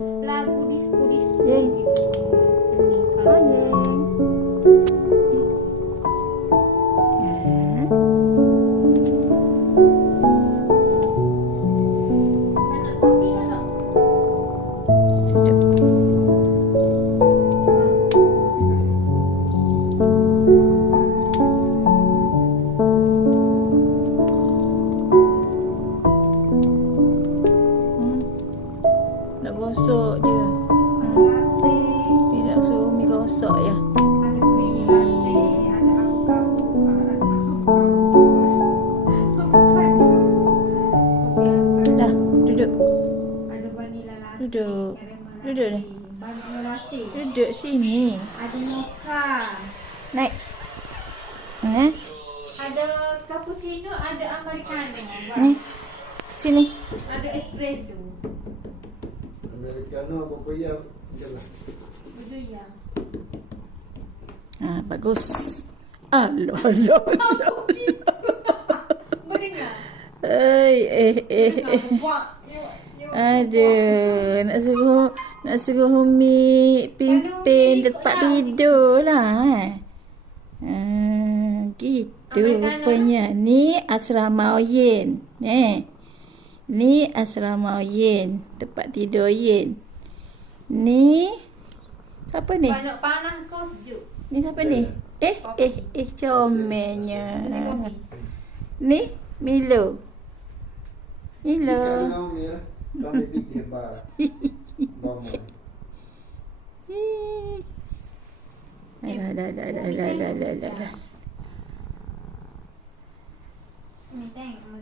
lagu disco. Jeng. Oh, Jeng. Nak kopi kan dok? Nak gosok je. Tidak suruh Umi gosok ya. Dah, duduk. Ada vanila latte. Duduk. Caramel Duduk latte, ni. vanila latte. Duduk sini. Ada mocha. Naik. Ada cappuccino, ada americano. Sini. Ada espresso. Americano apa koya jelas. Betul ya. Bagus. Aloh, aloh. Mendengar. Buat. Aduh, nak suruh Umi pimpin tempat tidur lah. Gitu rupanya. Ni asrama Oyen. Ni asrama Oyen. Tempat tidur Oyen. Ni siapa ni? Panas kau sejuk. Ni siapa ni? Comelnya. Ni Milo. Milo. Kalau ya, kami bikin bar. Mama. Dah. Ni tengok.